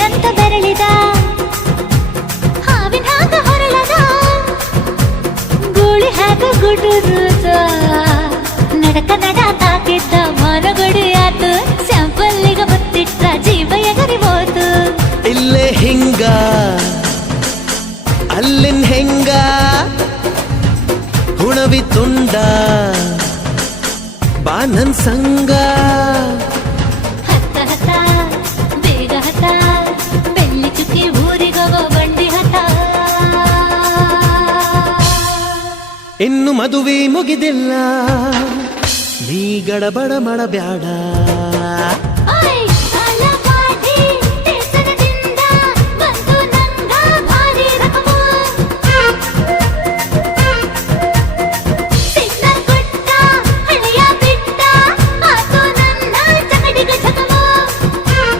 ಏನಂತ ಬೆರಳಿದ ಹಾವಿನ ಹಾಗ ಹೊರಳದ ಗೂಳಿ ಹಾಗ ಗುಡುರುದ ನಡಕ ನಡ ತಾಕಿದ್ದ ಮಾನಗಡಿ ಆತು ಸ್ಯಾಂಪಲ್ಲಿಗ ಮುತ್ತಿಟ್ಟ ಜೀವ ಎಗರಿಬೋದು ಇಲ್ಲೇ ಹಿಂಗ ಅಲ್ಲಿನ್ ಹೆಂಗ ಹುಣವಿ ತುಂಡ ಬಾ ನನ್ ಸಂಗ ಹತ್ತ ಹತ್ತ ಬೇಗ ಹತ್ತ ಬೆಳ್ಳಿ ಚುಕ್ಕಿ ಊರಿಗವ ಬಂಡಿ ಹತ್ತ ಇನ್ನು ಮದುವೆ ಮುಗಿದಿಲ್ಲ ನೀ ಗಡಬಡ ಮಾಡಬ್ಯಾಡ